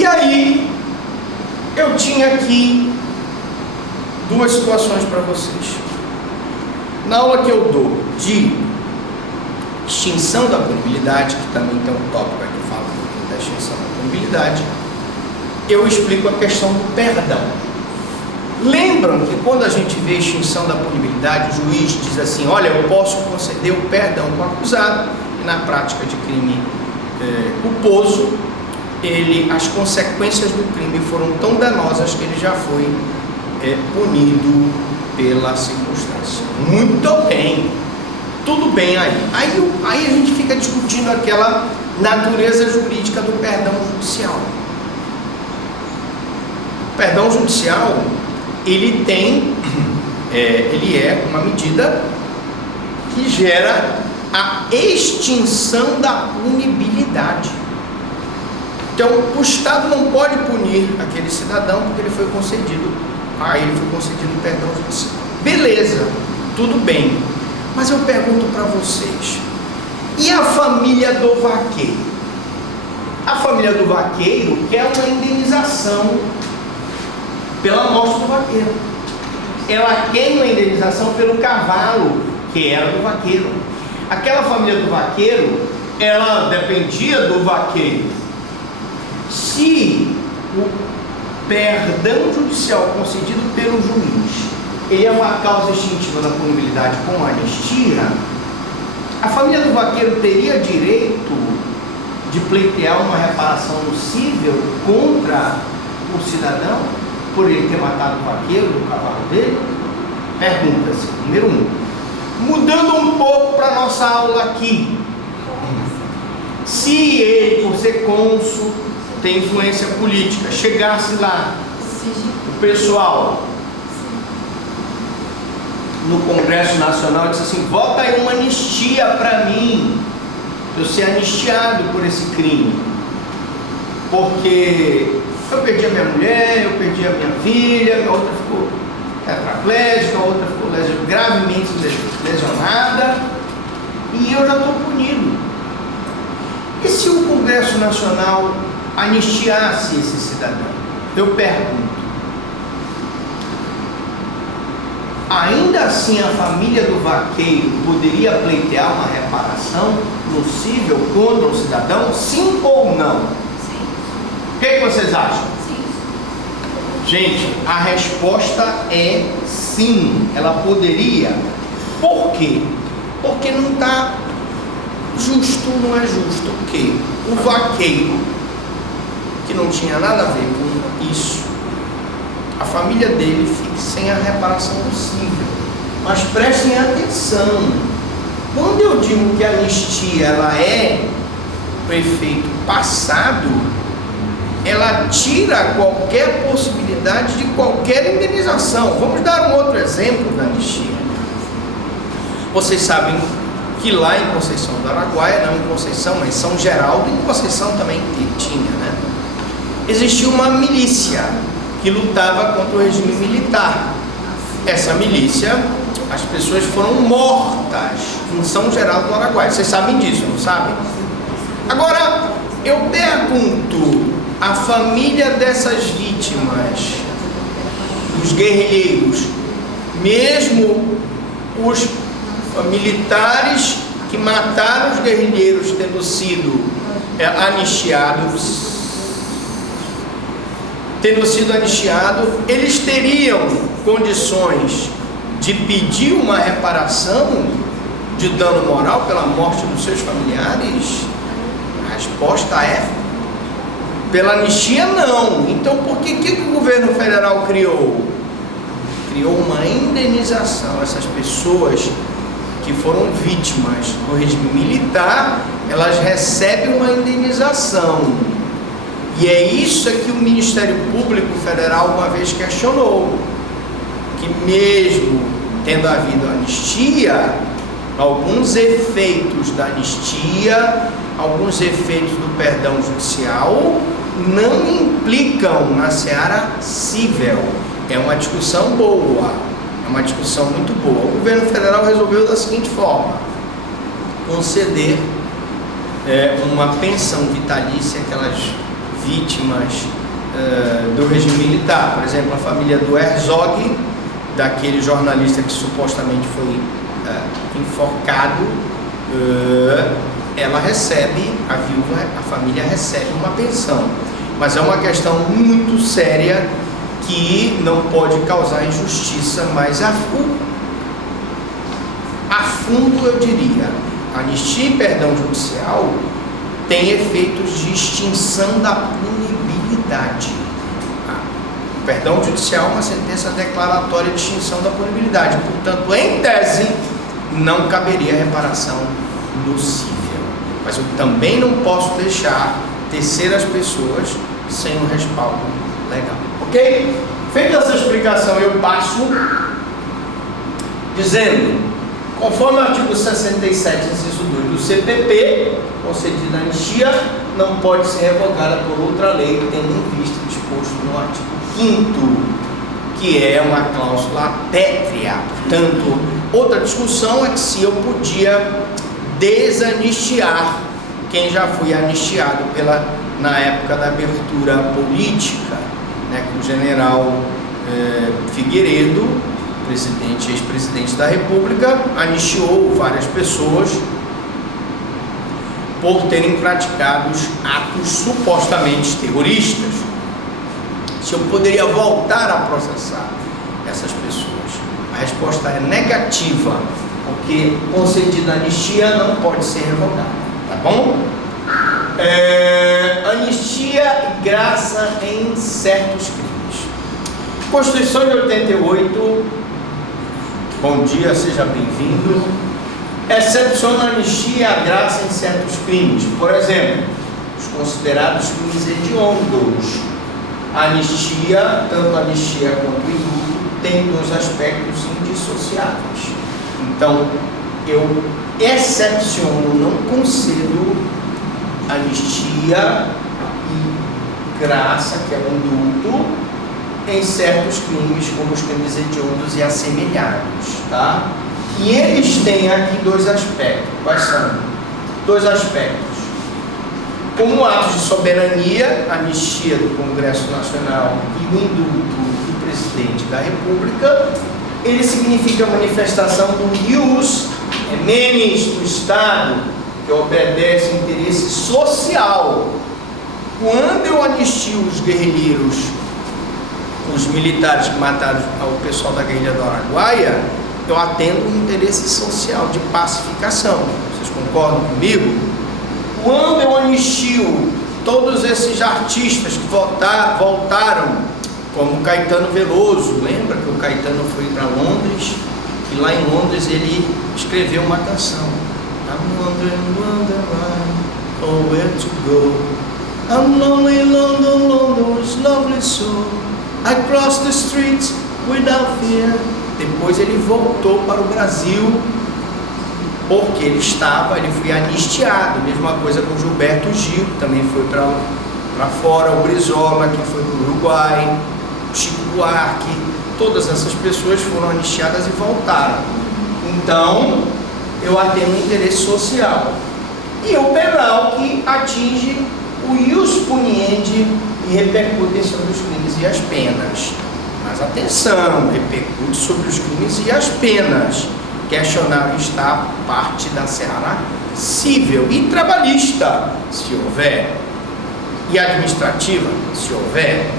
E aí, eu tinha aqui duas situações para vocês. Na aula que eu dou de extinção da punibilidade, que também tem um tópico aqui que fala um pouquinho da extinção da punibilidade, eu explico a questão do perdão. Lembram que quando a gente vê extinção da punibilidade, o juiz diz assim: olha, eu posso conceder o perdão para o acusado, e na prática de crime culposo, as consequências do crime foram tão danosas que ele já foi punido pela circunstância. Muito bem, tudo bem aí. Aí a gente fica discutindo aquela natureza jurídica do perdão judicial. O perdão judicial, ele é uma medida que gera a extinção da punibilidade. Então, o Estado não pode punir aquele cidadão porque ele foi concedido o perdão judicial. Beleza, tudo bem. Mas eu pergunto para vocês, e a família do vaqueiro? A família do vaqueiro quer uma indenização pela morte do vaqueiro. Ela quer uma indenização pelo cavalo que era do vaqueiro. Aquela família do vaqueiro, ela dependia do vaqueiro. Se o perdão judicial concedido pelo juiz, ele é uma causa extintiva da punibilidade com anistia, a família do vaqueiro teria direito de pleitear uma reparação possível contra o cidadão por ele ter matado o vaqueiro do cavalo dele? Pergunta-se, número 1. Mudando um pouco para a nossa aula aqui, se ele, por ser cônsul, tem influência política, chegasse lá, o pessoal no Congresso Nacional disse assim: vota aí uma anistia para mim, eu ser anistiado por esse crime, porque eu perdi a minha mulher, eu perdi a minha filha, a outra ficou tetraplégica, a outra ficou gravemente lesionada, e eu já estou punido. E se o Congresso Nacional anistiasse esse cidadão? Eu pergunto, ainda assim a família do vaqueiro poderia pleitear uma reparação possível contra o cidadão? Sim ou não? Sim. O que vocês acham? Sim. Gente, a resposta é sim, ela poderia. Por quê? Porque não está justo, não é justo. Porque o vaqueiro, que não tinha nada a ver com isso, a família dele fica sem a reparação possível. Mas prestem atenção, quando eu digo que a anistia ela é o efeito passado, ela tira qualquer possibilidade de qualquer indenização. Vamos dar um outro exemplo da anistia. Vocês sabem que lá em Conceição do Araguaia, não em Conceição, mas São Geraldo, em Conceição também tinha, né? Existia uma milícia que lutava contra o regime militar. Essa milícia, as pessoas foram mortas em São Geraldo do Araguaia. Vocês sabem disso, não sabem? Agora, eu pergunto, a família dessas vítimas, os guerrilheiros, mesmo os militares que mataram os guerrilheiros tendo sido anistiados, eles teriam condições de pedir uma reparação de dano moral pela morte dos seus familiares? A resposta é: pela anistia não. Então por que o governo federal criou? Criou uma indenização. Essas pessoas que foram vítimas do regime militar, elas recebem uma indenização. E é isso que o Ministério Público Federal uma vez questionou, que mesmo tendo havido anistia, alguns efeitos da anistia, alguns efeitos do perdão judicial não implicam na seara cível. É uma discussão boa, é uma discussão muito boa. O governo federal resolveu da seguinte forma: conceder uma pensão vitalícia, aquelas vítimas do regime militar. Por exemplo, a família do Herzog, daquele jornalista que supostamente foi enforcado, ela recebe, a viúva, a família recebe uma pensão. Mas é uma questão muito séria que não pode causar injustiça, mas a fundo eu diria, anistia e perdão judicial tem efeitos de extinção da punibilidade. O perdão judicial é uma sentença declaratória de extinção da punibilidade, portanto, em tese, não caberia reparação nocível. Mas eu também não posso deixar terceiras pessoas sem um respaldo legal. Ok? Feita essa explicação, eu passo dizendo, conforme o artigo 67, inciso 2 do CPP, concedida a anistia não pode ser revogada por outra lei, tendo em vista o disposto no artigo 5º, que é uma cláusula pétrea. Portanto, outra discussão é que se eu podia desanistiar quem já foi anistiado na época da abertura política, né, que o general Figueiredo, ex-presidente da República, anistiou várias pessoas por terem praticado atos supostamente terroristas. Se eu poderia voltar a processar essas pessoas, a resposta é negativa, porque concedida a anistia não pode ser revogada, tá bom? Anistia e graça em certos crimes. Constituição de 88, bom dia, seja bem-vindo. Excepciona a anistia e a graça em certos crimes. Por exemplo, os considerados crimes hediondos. A anistia, tanto a anistia quanto o indulto, tem dois aspectos indissociáveis. Então, eu excepciono, não concedo anistia e graça, que é o indulto, em certos crimes, como os crimes hediondos e assemelhados, tá? E eles têm aqui dois aspectos. Quais são? Dois aspectos. Como atos de soberania, a anistia do Congresso Nacional e o indulto do Presidente da República, ele significa a manifestação do ius menes do Estado, que obedece ao interesse social. Quando eu anistio os guerrilheiros, os militares que mataram o pessoal da guerrilha do Araguaia, eu atendo um interesse social de pacificação. Vocês concordam comigo? Quando eu anistio todos esses artistas que voltaram, como Caetano Veloso, lembra que o Caetano foi para Londres e lá em Londres ele escreveu uma canção. I'm wondering oh, where to go. I'm lonely, London, London is lovely so. I cross the streets without fear. Depois ele voltou para o Brasil, porque ele foi anistiado. Mesma coisa com Gilberto Gil, que também foi para fora, o Brizola, que foi para o Uruguai, Chico Buarque, todas essas pessoas foram anistiadas e voltaram. Então, eu atendo o interesse social. E o penal, que atinge o ius puniendi e repercute sobre os crimes e as penas. Mas atenção, repercute sobre os crimes e as penas. Questionável está parte da seara civil e trabalhista, se houver, e administrativa, se houver,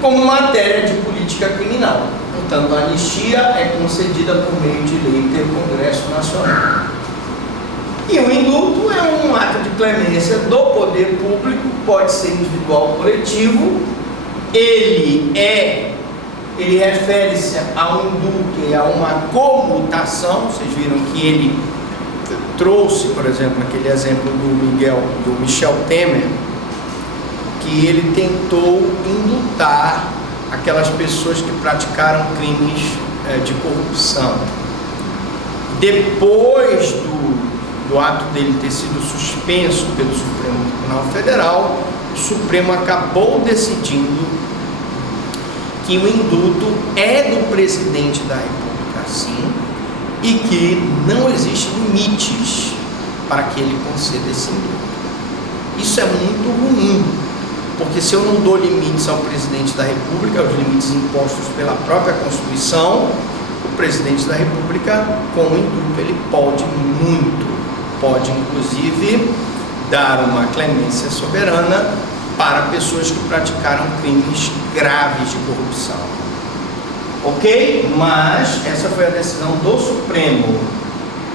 como matéria de política criminal. Portanto, a anistia é concedida por meio de lei pelo Congresso Nacional. E o indulto é um ato de clemência do poder público, pode ser individual ou coletivo. Ele refere-se a um indulto e a uma comutação. Vocês viram que ele trouxe, por exemplo, aquele exemplo do Michel Temer, que ele tentou indultar aquelas pessoas que praticaram crimes de corrupção. Depois do ato dele ter sido suspenso pelo Supremo Tribunal Federal, o Supremo acabou decidindo que o indulto é do presidente da República, sim, e que não existem limites para que ele conceda esse indulto. Isso é muito ruim, porque se eu não dou limites ao presidente da República, os limites impostos pela própria Constituição, o presidente da República, com o indulto, ele pode inclusive dar uma clemência soberana para pessoas que praticaram crimes graves de corrupção. Ok? Mas essa foi a decisão do Supremo.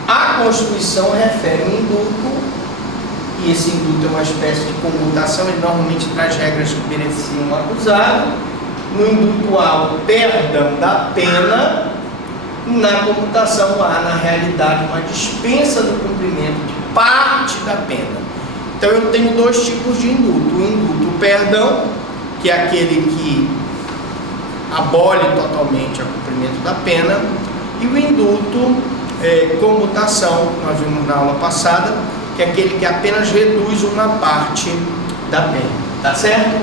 A Constituição refere um indulto, e esse indulto é uma espécie de comutação, ele normalmente traz regras que beneficiam o acusado. No indulto há o perdão da pena, na comutação há, na realidade, uma dispensa do cumprimento de parte da pena. Então eu tenho dois tipos de indulto: o indulto perdão, que é aquele que abole totalmente o cumprimento da pena, e o indulto comutação, que nós vimos na aula passada, que é aquele que apenas reduz uma parte da pena, tá certo?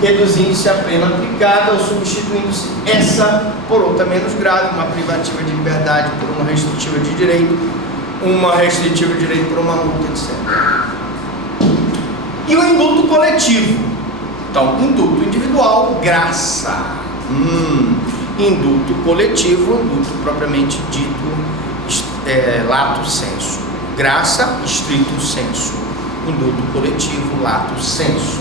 Reduzindo-se a pena aplicada ou substituindo-se essa por outra menos grave, uma privativa de liberdade por uma restritiva de direito, uma restritiva de direito por uma multa, etc. E o indulto coletivo. Então, indulto individual, graça. Indulto coletivo, indulto propriamente dito, lato sensu. Graça, estrito sensu. Indulto coletivo, lato sensu.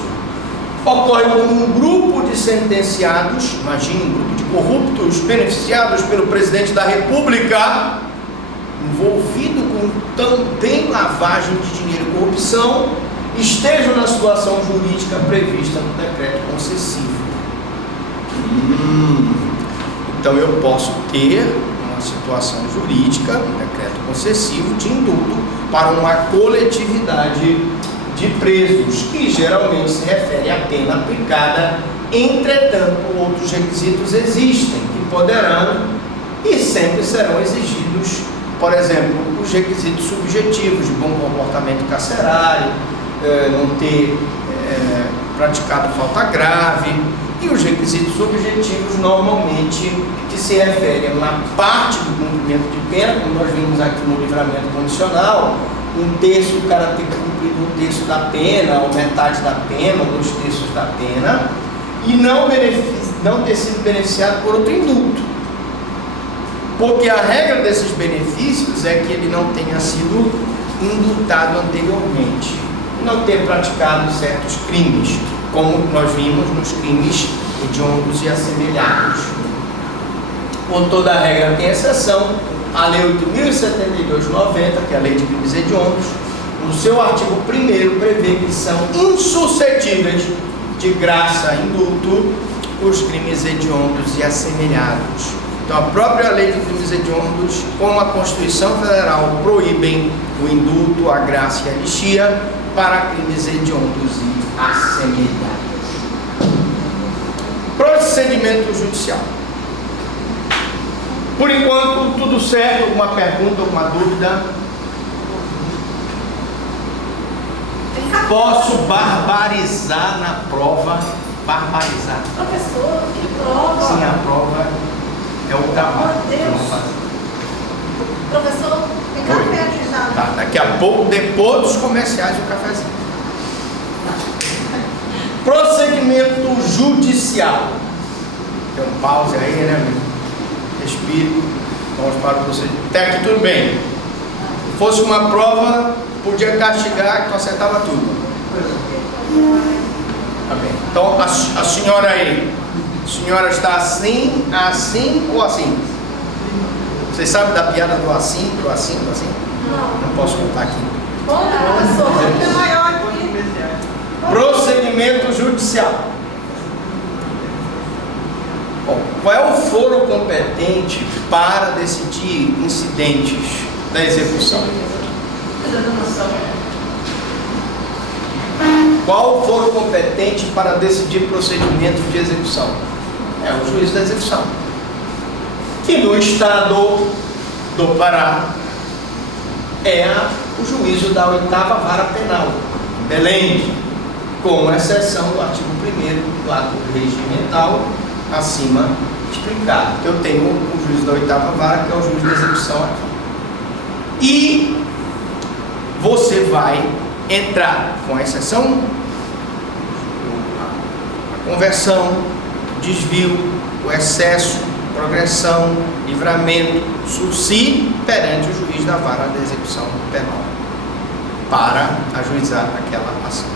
Ocorre como um grupo de sentenciados, imagine um grupo de corruptos beneficiados pelo presidente da República, envolvido com também lavagem de dinheiro e corrupção, estejam na situação jurídica prevista no decreto concessivo. Então eu posso ter uma situação jurídica, um decreto concessivo de indulto para uma coletividade de presos, que geralmente se refere à pena aplicada. Entretanto, outros requisitos existem que poderão e sempre serão exigidos, por exemplo, os requisitos subjetivos de bom comportamento carcerário, não ter praticado falta grave, e os requisitos objetivos normalmente que se referem a uma parte do cumprimento de pena, como nós vimos aqui no livramento condicional, um terço, o cara ter cumprido um terço da pena, ou metade da pena, ou 2/3 da pena, e não ter sido beneficiado por outro indulto. Porque a regra desses benefícios é que ele não tenha sido indultado anteriormente, não ter praticado certos crimes, como nós vimos nos crimes hediondos e assemelhados. Por toda regra tem exceção. A Lei 8.072/90, que é a Lei de Crimes Hediondos, no seu artigo 1º prevê que são insuscetíveis de graça e indulto os crimes hediondos e assemelhados. Então a própria Lei de Crimes Hediondos, como a Constituição Federal, proíbem o indulto, a graça e a anistia para crimes hediondos e assemelhados. Procedimento judicial. Por enquanto, tudo certo? Alguma pergunta, alguma dúvida? Posso barbarizar na prova? Barbarizar. Professor, que prova? Sim, a prova é o trabalho. Professor, tem café aqui já. Tá, daqui a pouco, depois dos comerciais, o cafezinho. Procedimento judicial. Tem um pause aí, né, amigo? Respire. Vamos para o procedimento. Até aqui tudo bem. Se fosse uma prova, podia castigar que tu acertava tudo. Tá bem. Então a senhora aí, a senhora está assim, assim ou assim? Vocês sabem da piada do assim, do assim, do assim? Não. Não posso contar aqui. Conta, professor, ele é maior aqui. Procedimento judicial. Bom, qual é o foro competente para decidir incidentes da execução? Qual o foro competente para decidir procedimentos de execução? É o juiz da execução. Que no estado do Pará é o juízo da 8ª Vara Penal, em Belém, com exceção do artigo 1º do ato regimental acima explicado. Eu tenho o juiz da 8ª Vara, que é o juiz da execução aqui. E você vai entrar, com exceção a conversão, desvio, o excesso, progressão, livramento, sursi perante o juiz da vara da execução penal para ajuizar aquela ação.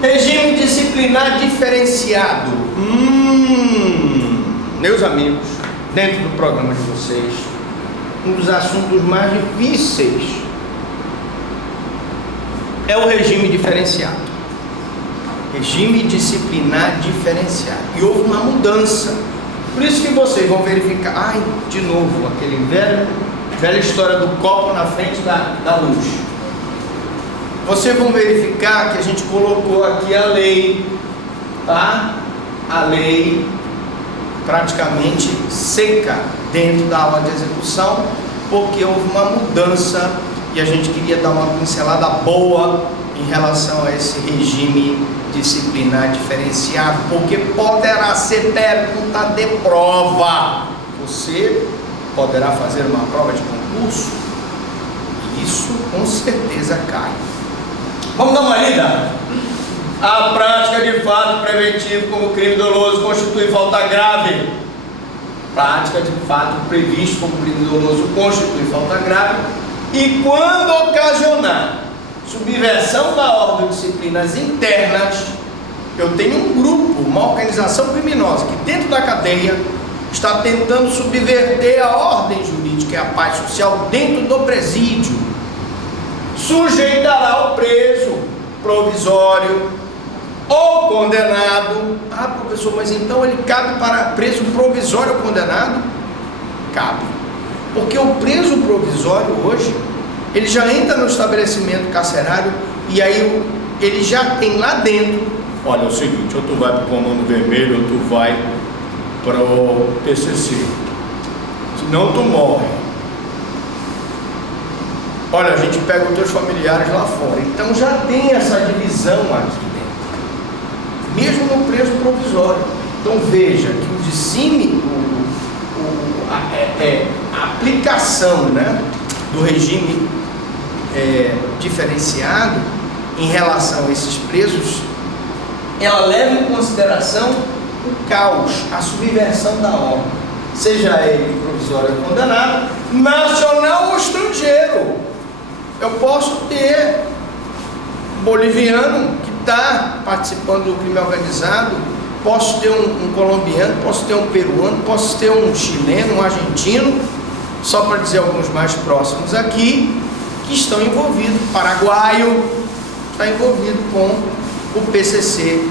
Regime disciplinar diferenciado. Meus amigos, dentro do programa de vocês, um dos assuntos mais difíceis é o regime diferenciado. Regime disciplinar diferenciado. E houve uma mudança. Por isso que vocês vão verificar, de novo, aquele velha história do copo na frente da luz. Vocês vão verificar que a gente colocou aqui a lei, tá? A lei praticamente seca dentro da aula de execução, porque houve uma mudança e a gente queria dar uma pincelada boa em relação a esse regime disciplinar diferenciado, porque poderá ser pergunta de prova. Você poderá fazer uma prova de concurso e isso com certeza cai. Vamos dar uma lida? A prática de fato preventivo como crime doloso constitui falta grave. Prática de fato previsto como crime doloso constitui falta grave e quando ocasionar subversão da ordem de disciplinas internas, eu tenho um grupo, uma organização criminosa que dentro da cadeia está tentando subverter a ordem jurídica e a paz social dentro do presídio, sujeitará o preso provisório ou condenado. Professor, mas então ele cabe para preso provisório ou condenado? Cabe, porque o preso provisório hoje ele já entra no estabelecimento carcerário e aí ele já tem lá dentro, olha, é o seguinte, ou tu vai para o Comando Vermelho ou tu vai para o PCC, senão tu morre. Olha, a gente pega os teus familiares lá fora. Então já tem essa divisão aqui dentro, mesmo no preso provisório. Então veja que o discime, a aplicação, né, do regime diferenciado em relação a esses presos, ela leva em consideração o caos, a subversão da ordem, seja ele provisório ou condenado, nacional ou estrangeiro. Eu posso ter um boliviano que está participando do crime organizado, posso ter um colombiano, posso ter um peruano, posso ter um chileno, um argentino, só para dizer alguns mais próximos aqui, que estão envolvidos, paraguaio está envolvido com o PCC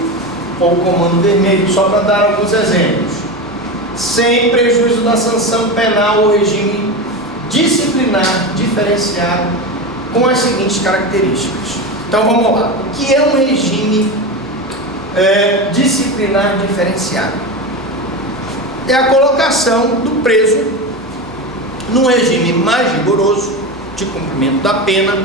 ou o Comando Vermelho, só para dar alguns exemplos, sem prejuízo da sanção penal ou regime disciplinar diferenciado com as seguintes características. Então vamos lá, o que é um regime disciplinar diferenciado? É a colocação do preso num regime mais rigoroso de cumprimento da pena,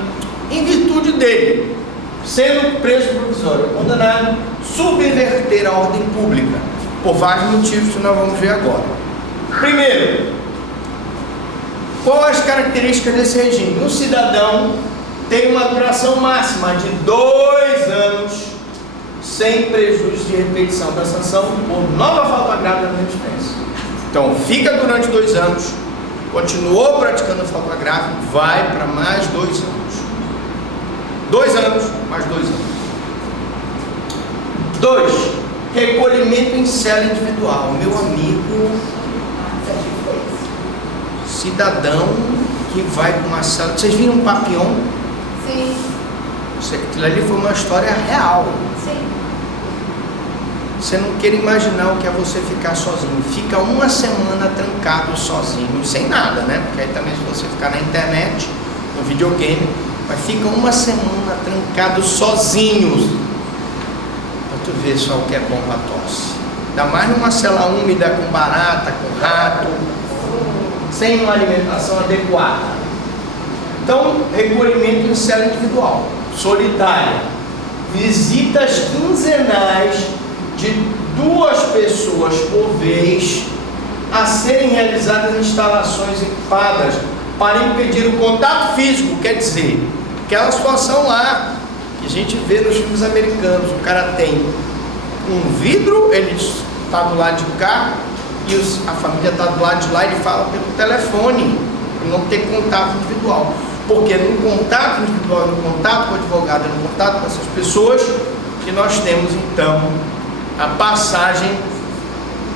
em virtude dele, sendo preso provisório ou condenado, subverter a ordem pública, por vários motivos que nós vamos ver agora. Primeiro, quais as características desse regime? O cidadão tem uma duração máxima de 2 anos, sem prejuízo de repetição da sanção por nova falta grave da dispensa. Então, fica durante 2 anos, continuou praticando a falta grave, vai para mais 2 anos. 2 anos, mais 2 anos. 2. Recolhimento em cela individual. Meu amigo, cidadão que vai para uma cela. Vocês viram um Papillon? Sim. Aquilo ali foi uma história real. Sim. Você não quer imaginar o que é você ficar sozinho. Fica 1 semana trancado sozinho, sem nada, né? Porque aí também se você ficar na internet, no videogame, mas fica 1 semana trancado sozinho. Pra tu ver só o que é bom pra tosse. Ainda mais numa cela úmida, com barata, com rato, sem uma alimentação adequada. Então, recolhimento em cela individual, solitária. Visitas quinzenais de 2 pessoas por vez a serem realizadas instalações equipadas para impedir o contato físico, quer dizer, Aquela situação lá que a gente vê nos filmes americanos, o cara tem um vidro, ele está do lado de cá e a família está do lado de lá, ele fala pelo telefone, para não ter contato individual. Porque no contato individual, no contato com o advogado, no contato com essas pessoas, que nós temos então a passagem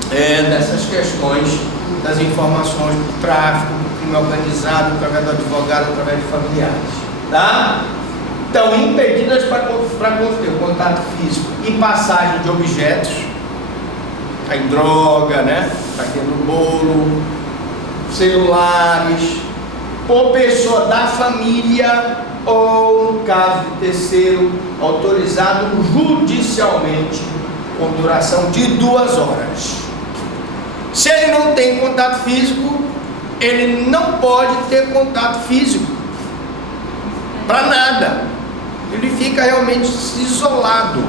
dessas questões, das informações do tráfico, do crime organizado, através do advogado, através de familiares, tá? Então, impedidas para ter o contato físico e passagem de objetos, aí droga, né? Tá aqui no bolo, celulares, por pessoa da família ou, no caso de terceiro, autorizado judicialmente com duração de 2 horas. Se ele não tem contato físico, ele não pode ter contato físico para nada. Ele fica realmente isolado.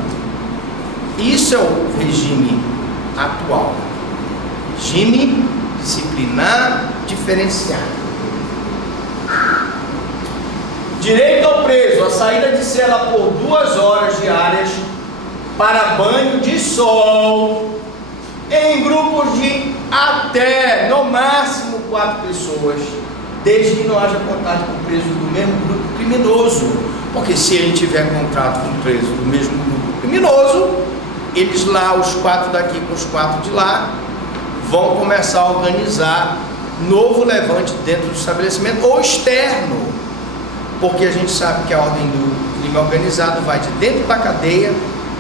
Isso é o regime atual. Regime disciplinar diferenciado. Direito ao preso a saída de cela por 2 horas diárias para banho de sol em grupos de até, no máximo, 4 pessoas, desde que não haja contato com o preso do mesmo grupo criminoso. Porque se ele tiver contato com o preso do mesmo grupo criminoso, eles lá, os 4 daqui com os 4 de lá, vão começar a organizar novo levante dentro do estabelecimento ou externo. Porque a gente sabe que a ordem do crime organizado vai de dentro da cadeia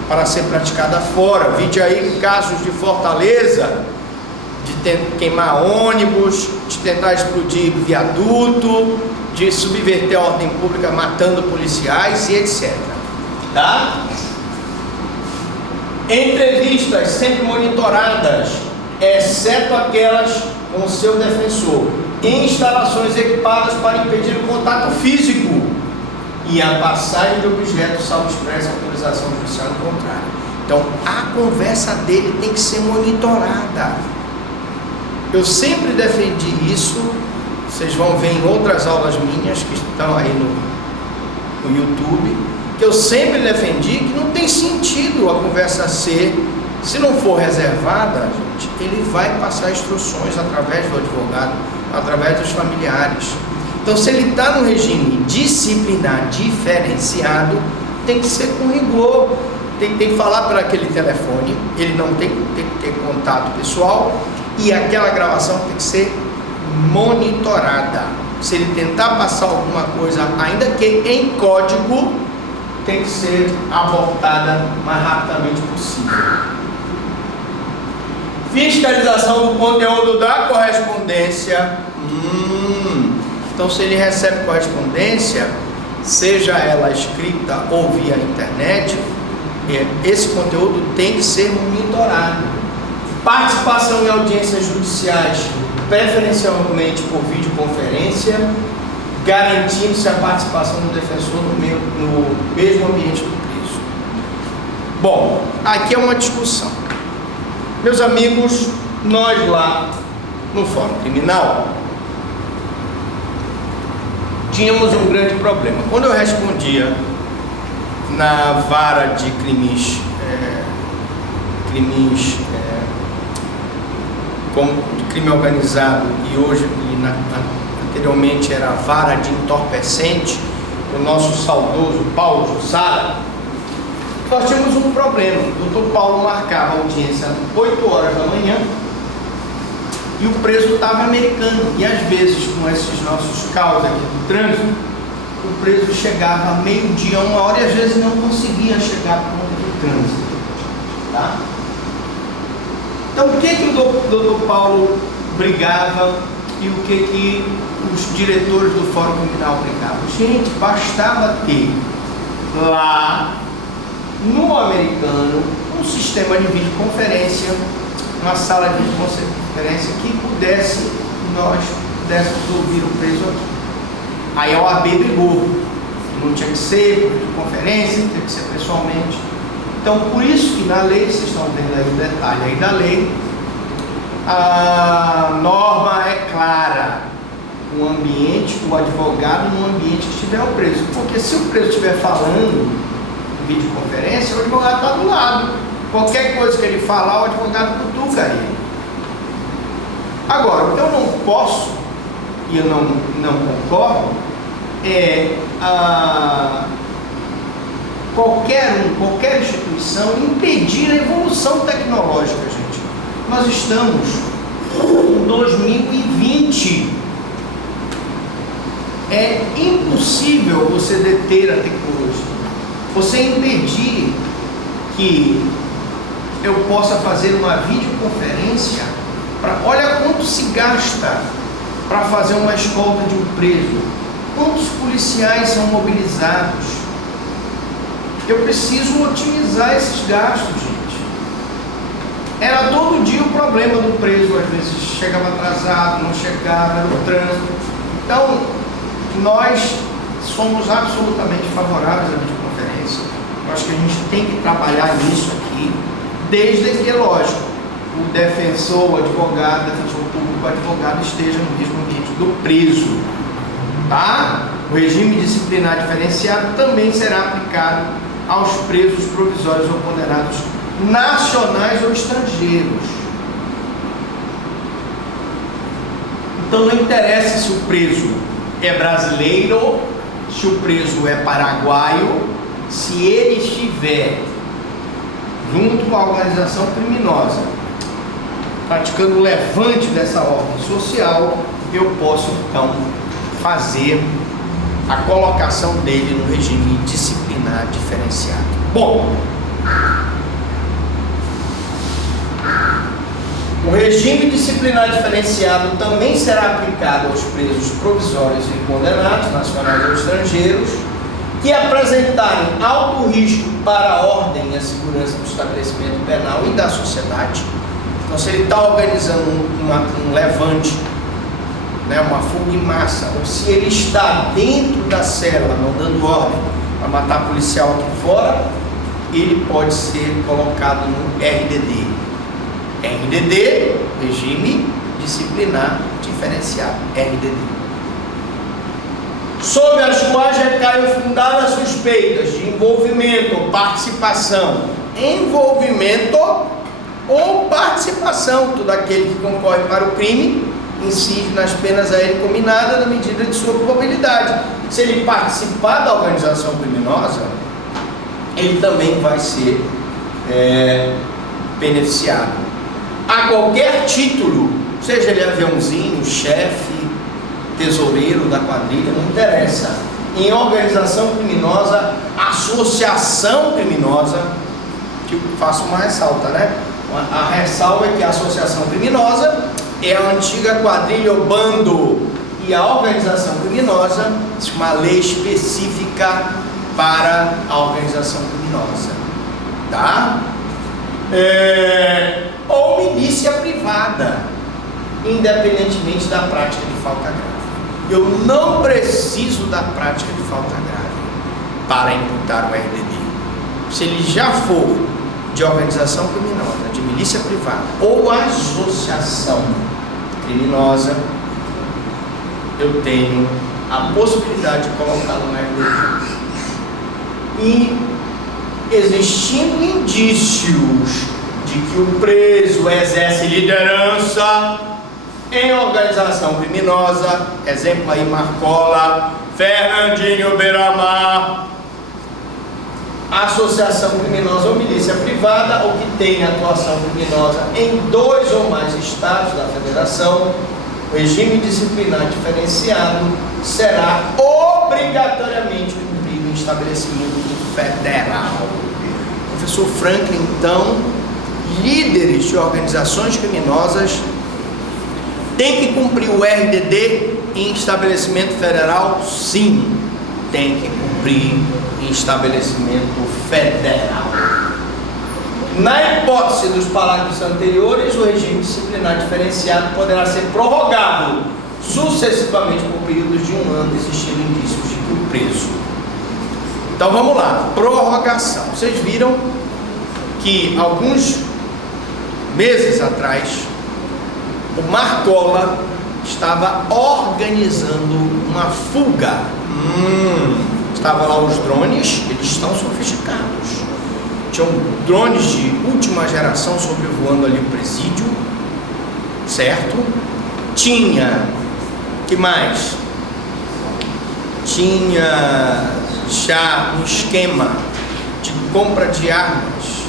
para ser praticada fora. Vide aí casos de Fortaleza, de queimar ônibus, de tentar explodir viaduto, de subverter a ordem pública matando policiais e etc. Tá? Entrevistas sempre monitoradas, exceto aquelas com seu defensor, em instalações equipadas para impedir o contato físico e a passagem de objetos, salvo expressa autorização judicial no contrário. Então, a conversa dele tem que ser monitorada. Eu sempre defendi isso. Vocês vão ver em outras aulas minhas que estão aí no YouTube, que eu sempre defendi que não tem sentido a conversa ser, se não for reservada, gente, ele vai passar instruções através do advogado, através dos familiares. Então, se ele está no regime disciplinar diferenciado, tem que ser com rigor, tem que falar por aquele telefone, ele não tem que ter contato pessoal, e aquela gravação tem que ser monitorada. Se ele tentar passar alguma coisa, ainda que em código, tem que ser abortada o mais rapidamente possível. Fiscalização do conteúdo da correspondência. Então, se ele recebe correspondência, seja ela escrita ou via internet, esse conteúdo tem que ser monitorado. Participação em audiências judiciais, preferencialmente por videoconferência, garantindo-se a participação do defensor no mesmo ambiente do preso. Bom, aqui é uma discussão. Meus amigos, nós lá no Fórum Criminal tínhamos um grande problema. Quando eu respondia na vara de crimes de crime organizado, e hoje anteriormente era a vara de entorpecente, o nosso saudoso Paulo Jussara, nós tínhamos um problema. O doutor Paulo marcava a audiência às 8 horas da manhã e o preso estava americano, e às vezes com esses nossos caos aqui do trânsito, o preso chegava a meio-dia, 1 hora, e às vezes não conseguia chegar por conta do trânsito, tá? Então, o que o doutor Paulo brigava e o que os diretores do Fórum Criminal brigavam? Gente, bastava ter lá no americano um sistema de videoconferência, uma sala de videoconferência que nós pudéssemos ouvir o preso aqui. Aí a OAB brigou, não tinha que ser por videoconferência, tinha que ser pessoalmente. Então, por isso que na lei, vocês estão vendo aí o detalhe aí da lei, a norma é clara. o ambiente, o advogado no ambiente que estiver o preso. Porque se o preso estiver falando em videoconferência, o advogado está do lado. Qualquer coisa que ele falar, o advogado cutuca ele. Agora, o que eu não posso, e eu não concordo, qualquer instituição impedir a evolução tecnológica, gente. Nós estamos em 2020. É impossível você deter a tecnologia. Você impedir que eu possa fazer uma videoconferência. Olha quanto se gasta para fazer uma escolta de um preso. Quantos policiais são mobilizados? Eu preciso otimizar esses gastos, gente. Era todo dia o problema do preso, às vezes chegava atrasado, não chegava, no trânsito. Então, nós somos absolutamente favoráveis à videoconferência. Eu acho que a gente tem que trabalhar nisso aqui, desde que, lógico, o defensor, o advogado, o defensor público, o advogado esteja no mesmo ambiente do preso, tá? O regime disciplinar diferenciado também será aplicado aos presos provisórios ou condenados nacionais ou estrangeiros. Então não interessa se o preso é brasileiro, se o preso é paraguaio, se ele estiver junto com a organização criminosa praticando o levante dessa ordem social, eu posso então fazer a colocação dele no regime disciplinar diferenciado. Bom, o regime disciplinar diferenciado também será aplicado aos presos provisórios e condenados, nacionais ou estrangeiros, que apresentarem alto risco para a ordem e a segurança do estabelecimento penal e da sociedade. Então, se ele está organizando um levante, né, uma fuga em massa, ou se ele está dentro da cela, mandando ordem para matar policial aqui fora, ele pode ser colocado no RDD. RDD, regime disciplinar diferenciado, RDD. Sobre as quais recaiam fundadas suspeitas de envolvimento ou participação, envolvimento ou participação, todo aquele que concorre para o crime incide nas penas a ele combinadas na medida de sua probabilidade. Se ele participar da organização criminosa, ele também vai ser beneficiado. A qualquer título, seja ele aviãozinho, chefe, tesoureiro da quadrilha, não interessa. Em organização criminosa, associação criminosa, tipo, faço uma ressalta, né? A ressalva é que a associação criminosa é a antiga quadrilha ou bando, e a organização criminosa é uma lei específica para a organização criminosa, tá? Ou milícia privada, independentemente da prática de falta grave. Eu não preciso da prática de falta grave para imputar o RDD. Se ele já for de organização criminosa, de milícia privada ou associação criminosa, eu tenho a possibilidade de colocá-lo no RDD. E existindo indícios de que o preso exerce liderança em organização criminosa, exemplo aí Marcola, Fernandinho Beiramar, associação criminosa ou milícia privada, ou que tem atuação criminosa em 2 ou mais estados da federação, o regime disciplinar diferenciado será obrigatoriamente cumprido em estabelecimento federal. Professor Franklin, então, líderes de organizações criminosas têm que cumprir o RDD em estabelecimento federal? Sim, tem que cumprir em estabelecimento federal. Na hipótese dos parágrafos anteriores, o regime disciplinar diferenciado poderá ser prorrogado sucessivamente por períodos de 1 ano, existindo indícios de que o preso. Então vamos lá, prorrogação. Vocês viram que alguns meses atrás o Marcola estava organizando uma fuga. Estavam lá os drones, eles estão sofisticados. Tinham drones de última geração sobrevoando ali o presídio, certo? Tinha, que mais? Tinha já um esquema de compra de armas,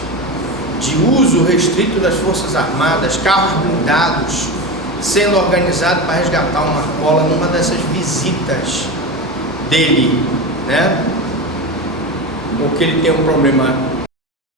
de uso restrito das Forças Armadas, carros blindados, sendo organizado para resgatar uma cola numa dessas visitas dele, né? Porque ele tem um problema